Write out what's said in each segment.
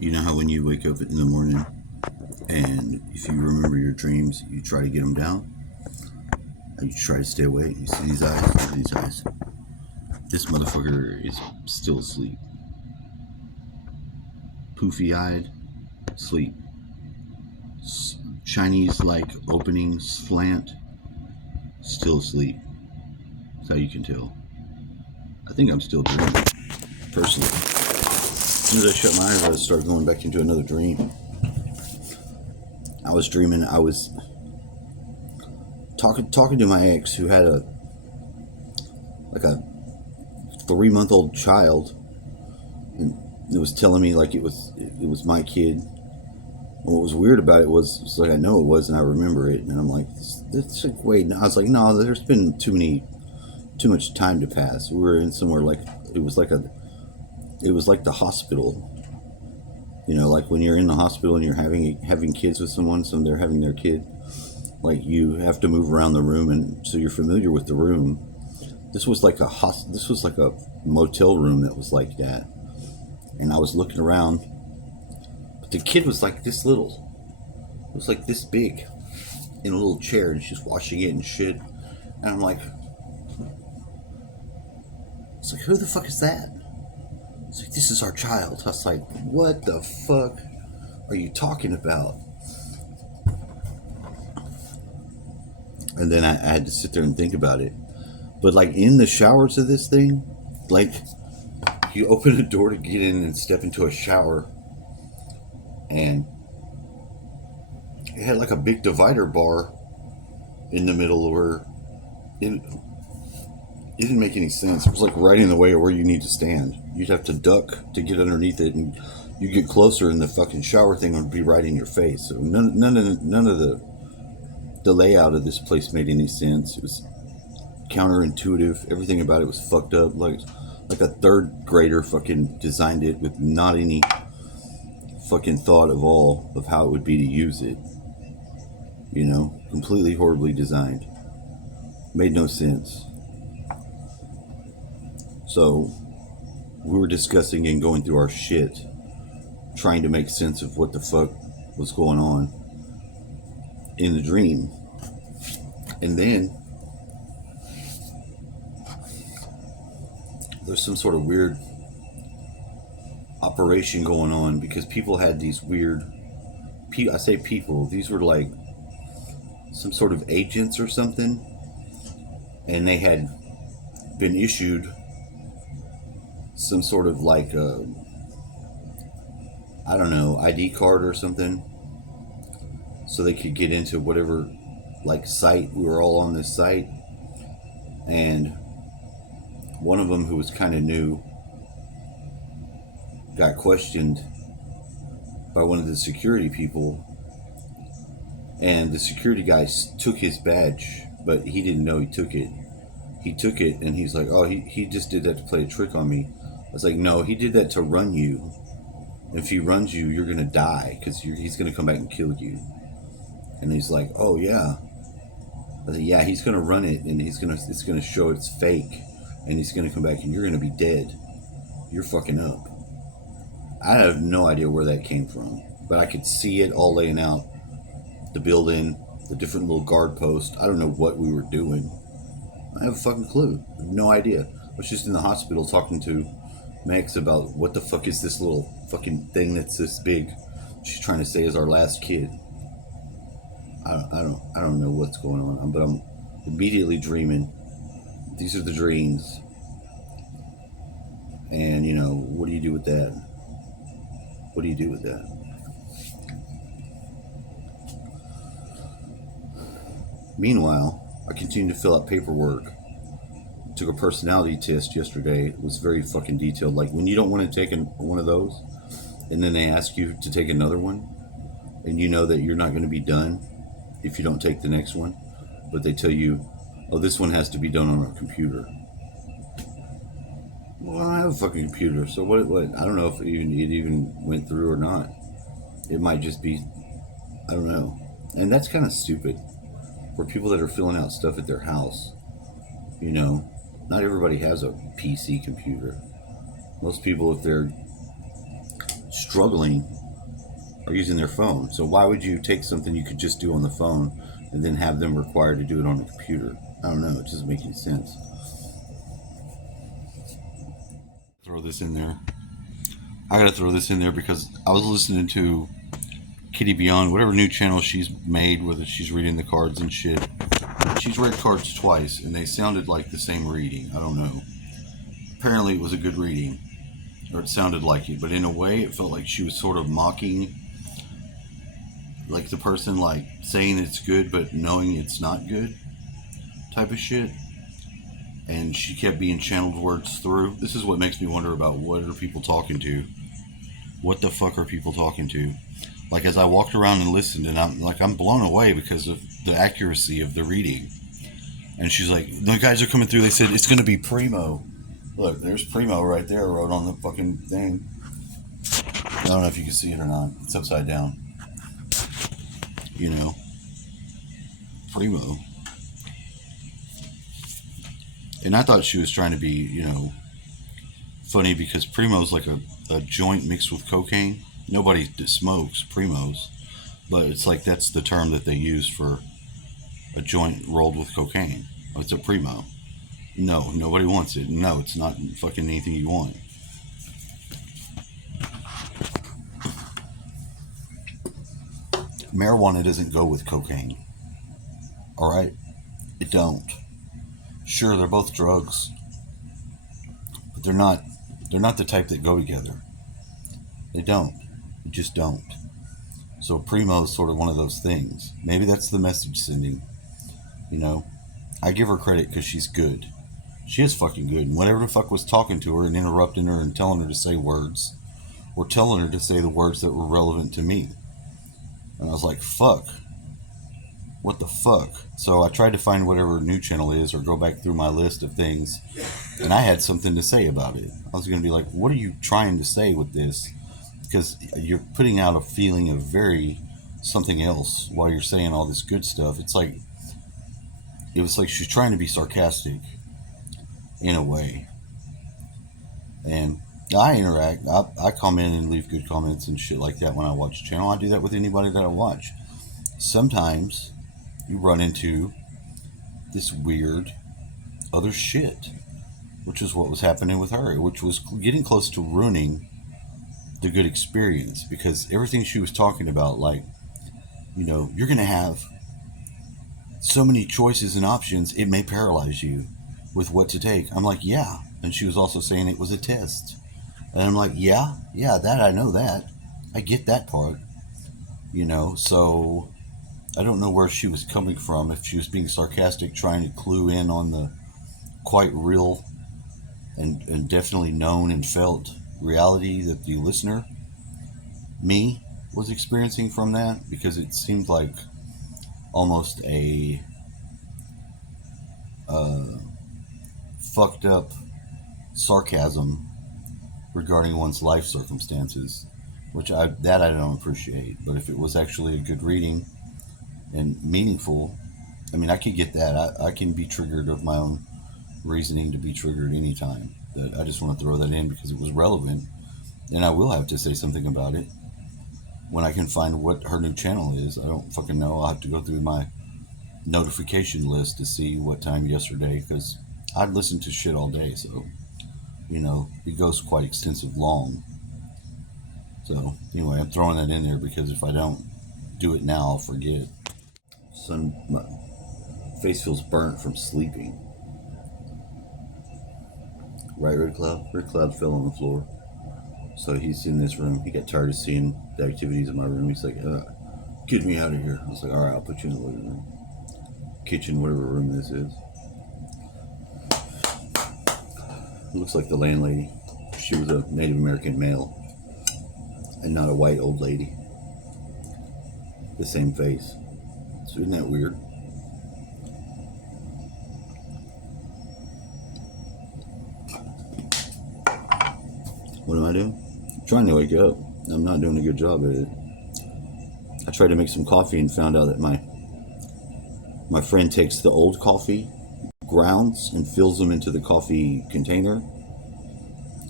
You know how when you wake up in the morning and if you remember your dreams, you try to get them down and you try to stay awake. You see these eyes? Look at these eyes. This motherfucker is still asleep. Poofy eyed, sleep. Chinese like opening slant, still asleep. That's how you can tell. I think I'm still dreaming, personally. As soon as I shut my eyes, I start going back into another dream. I was dreaming I was talking to my ex who had a 3-month-old child, and it was telling me like it was my kid. And what was weird about it was like I know it was, and I remember it, and I'm like, it's like wait. I was like, no, there's been too much time to pass. We were in somewhere like it was like the hospital. You know, like when you're in the hospital and you're having kids with someone, so they're having their kid. Like you have to move around the room, and so you're familiar with the room. This was like a motel room that was like that, and I was looking around, but the kid was like this little. It was like this big, in a little chair, and she's washing it and shit. And I'm like, it's like, who the fuck is that? It's like, this is our child. I was like, what the fuck are you talking about? And then I had to sit there and think about it. But like in the showers of this thing, like you open a door to get in and step into a shower, and it had like a big divider bar in the middle where it didn't make any sense. It was like right in the way of where you need to stand. You'd have to duck to get underneath it, and you get closer, and the fucking shower thing would be right in your face. So none of the layout of this place made any sense. It was counterintuitive. Everything about it was fucked up. Like a third grader fucking designed it with not any fucking thought of all of how it would be to use it. You know, completely horribly designed. Made no sense. So we were discussing and going through our shit, trying to make sense of what the fuck was going on in the dream. And then there's some sort of weird operation going on because people had these weird, I say people, these were like some sort of agents or something, and they had been issued some sort of like I don't know, ID card or something, so they could get into whatever like site. We were all on this site, and one of them, who was kind of new, got questioned by one of the security people, and the security guy took his badge, but he didn't know he took it. He took it, and he's like, oh, he just did that to play a trick on me. I was like, no, he did that to run you. If he runs you, you're gonna die, because he's gonna come back and kill you. And he's like, oh yeah. I was like, yeah, he's gonna run it, and it's gonna show it's fake, and he's gonna come back, and you're gonna be dead. You're fucking up. I have no idea where that came from, but I could see it all laying out. The building, the different little guard posts. I don't know what we were doing. I have a fucking clue. I have no idea. I was just in the hospital talking to Max about what the fuck is this little fucking thing that's this big. She's trying to say is our last kid. I don't know what's going on, but I'm immediately dreaming. These are the dreams. And you know, what do you do with that? What do you do with that? Meanwhile, I continue to fill out paperwork. Took a personality test yesterday. It was very fucking detailed. Like when you don't want to take one of those, and then they ask you to take another one, and you know that you're not going to be done if you don't take the next one, but they tell you, oh, this one has to be done on our computer. Well, I have a fucking computer, so what? I don't know if it even went through or not. It might just be, I don't know. And that's kind of stupid for people that are filling out stuff at their house. You know, not everybody has a PC computer. Most people, if they're struggling are using their phone. So why would you take something you could just do on the phone and then have them required to do it on the computer? I don't know. It doesn't make any sense. Throw this in there. I gotta throw this in there because I was listening to Kitty Beyond, whatever new channel she's made, whether she's reading the cards and shit. She's read cards twice, and they sounded like the same reading. I don't know. Apparently it was a good reading, or it sounded like it, but in a way it felt like she was sort of mocking, like the person, like saying it's good but knowing it's not good type of shit. And she kept being channeled words through. This is what makes me wonder about what are people talking to. What the fuck are people talking to? Like, as I walked around and listened, and I'm blown away because of the accuracy of the reading. And she's like, the guys are coming through. They said it's going to be Primo. Look, there's Primo right there, wrote on the fucking thing. I don't know if you can see it or not. It's upside down. You know, Primo. And I thought she was trying to be, you know, funny because Primo's like a joint mixed with cocaine. Nobody smokes Primos, but it's like that's the term that they use for a joint rolled with cocaine. Oh, it's a Primo. No, nobody wants it. No, it's not fucking anything you want. Marijuana doesn't go with cocaine. All right? It don't. Sure, they're both drugs, but they're not the type that go together. They don't. They just don't. So Primo is sort of one of those things. Maybe that's the message sending. You know, I give her credit because she's good. She is fucking good. And whatever the fuck was talking to her and interrupting her and telling her to say words, or telling her to say the words that were relevant to me. And I was like, fuck. What the fuck? So I tried to find whatever new channel is or go back through my list of things, and I had something to say about it. I was going to be like, what are you trying to say with this? Because you're putting out a feeling of very something else while you're saying all this good stuff. It was like she's trying to be sarcastic in a way. And I interact. I comment and leave good comments and shit like that when I watch a channel. I do that with anybody that I watch. Sometimes you run into this weird other shit, which is what was happening with her, which was getting close to ruining the good experience, because everything she was talking about, like, you know, you're going to have so many choices and options, it may paralyze you with what to take. I'm like, yeah. And she was also saying it was a test. And I'm like, yeah, that I know that. I get that part. You know, so I don't know where she was coming from, if she was being sarcastic, trying to clue in on the quite real and definitely known and felt reality that the listener, me, was experiencing from that, because it seemed like almost a fucked up sarcasm regarding one's life circumstances, which I don't appreciate. But if it was actually a good reading and meaningful, I mean, I could get that. I can be triggered of my own reasoning to be triggered anytime. That I just want to throw that in because it was relevant, and I will have to say something about it when I can find what her new channel is. I don't fucking know. I'll have to go through my notification list to see what time yesterday, because I'd listened to shit all day, so, you know, it goes quite extensive long. So anyway, I'm throwing that in there because if I don't do it now, I'll forget. My face feels burnt from sleeping. Right, Red Cloud? Red Cloud fell on the floor. So he's in this room. He got tired of seeing the activities in my room. He's like, get me out of here. I was like, all right, I'll put you in the living room. Kitchen, whatever room this is. It looks like the landlady. She was a Native American male and not a white old lady. The same face. So isn't that weird? What am I doing? I'm trying to wake up. I'm not doing a good job at it. I tried to make some coffee and found out that my friend takes the old coffee grounds and fills them into the coffee container.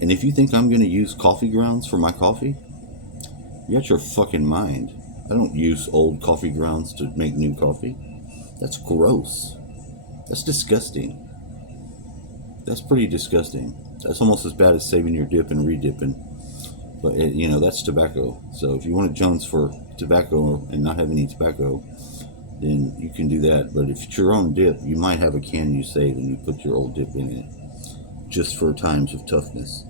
And if you think I'm going to use coffee grounds for my coffee, You got your fucking mind. I don't use old coffee grounds to make new coffee. That's gross. That's disgusting. That's pretty disgusting. That's almost as bad as saving your dip and re-dipping. But, that's tobacco. So if you want Jones for tobacco and not have any tobacco, then you can do that. But if it's your own dip, you might have a can you save and you put your old dip in it just for times of toughness.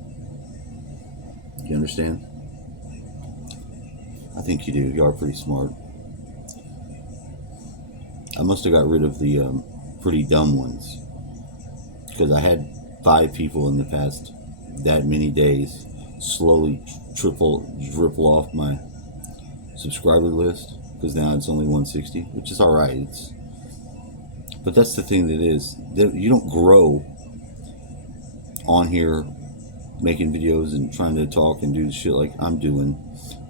You understand? I think you do. You are pretty smart. I must have got rid of the pretty dumb ones, because I had 5 people in the past that many days slowly dribble off my subscriber list, because now it's only 160, which is all right. But that's the thing that is, you don't grow on here making videos and trying to talk and do shit like I'm doing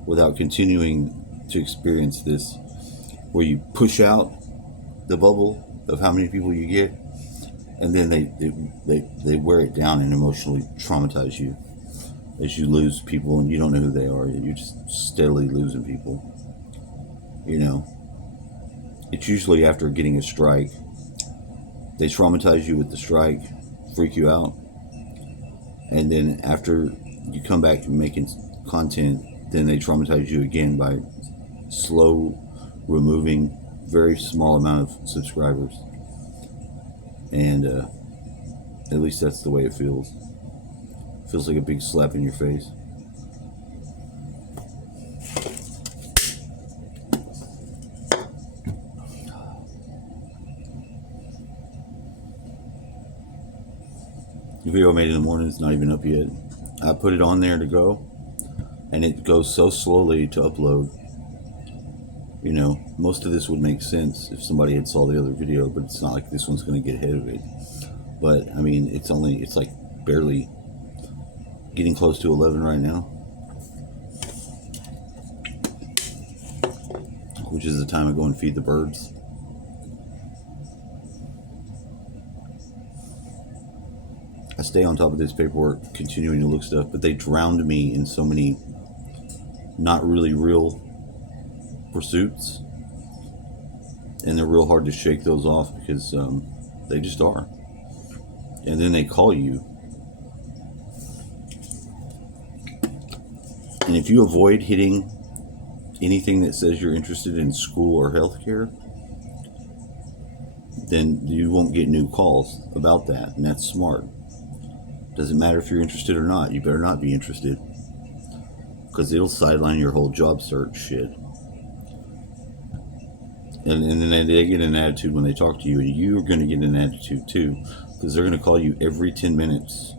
without continuing to experience this, where you push out the bubble of how many people you get, and then they wear it down and emotionally traumatize you as you lose people and you don't know who they are. You're just steadily losing people. It's usually after getting a strike. They traumatize you with the strike, freak you out, and then after you come back and making content, then they traumatize you again by slow removing very small amount of subscribers. And at least that's the way it feels. It feels like a big slap in your face. The video I made in the morning is not even up yet. I put it on there to go, and it goes so slowly to upload. Most of this would make sense if somebody had saw the other video, but it's not like this one's going to get ahead of it. But I mean, it's like barely getting close to 11 right now, which is the time I go and feed the birds. I stay on top of this paperwork, continuing to look stuff, but they drowned me in so many not really real pursuits, and they're real hard to shake those off because they just are. And then they call you, and if you avoid hitting anything that says you're interested in school or healthcare, then you won't get new calls about that, and that's smart. Doesn't matter if you're interested or not. You better not be interested, because it'll sideline your whole job search shit. And then they get an attitude when they talk to you, and you're going to get an attitude too, because they're going to call you every 10 minutes,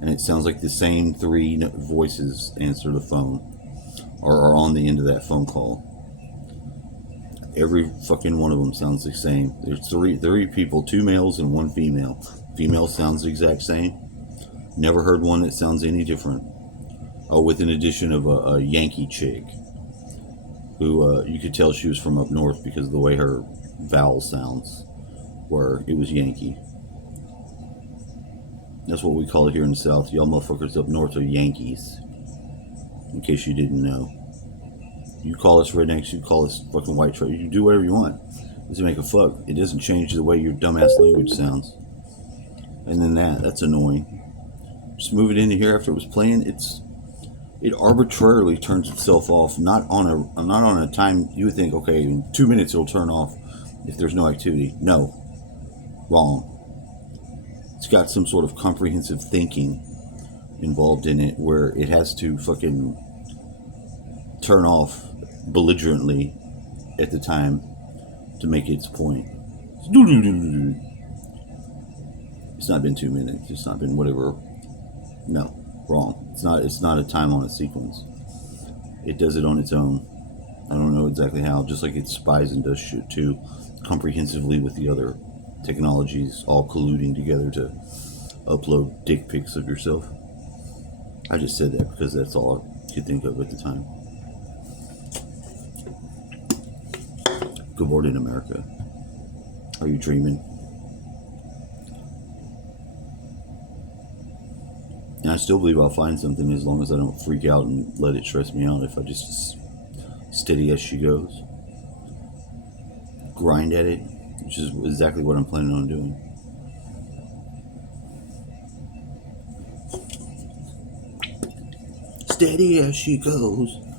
and it sounds like the same 3 voices answer the phone or are on the end of that phone call. Every fucking one of them sounds the same. There's three people, 2 males and 1 female. Female sounds the exact same. Never heard one that sounds any different. Oh, with an addition of a Yankee chick, who you could tell she was from up north because of the way her vowel sounds, where it was Yankee. That's what we call it here in the South. Y'all motherfuckers up north are Yankees, in case you didn't know. You call us rednecks, you call us fucking white trash, you do whatever you want. It doesn't make a fuck. It doesn't change the way your dumbass language sounds. And then that's annoying. Just move it into here after it was playing. It arbitrarily turns itself off, not on a time you would think, okay, in 2 minutes it'll turn off if there's no activity. No. Wrong. It's got some sort of comprehensive thinking involved in it, where it has to fucking turn off belligerently at the time to make its point. It's not been 2 minutes. It's not been whatever. No. Wrong. It's not a time on a sequence. It does it on its own. I don't know exactly how, just like it spies and does shit too, comprehensively with the other technologies all colluding together to upload dick pics of yourself. I just said that because that's all I could think of at the time. Good morning, America. Are you dreaming? And I still believe I'll find something as long as I don't freak out and let it stress me out. If I just steady as she goes, grind at it, which is exactly what I'm planning on doing. Steady as she goes.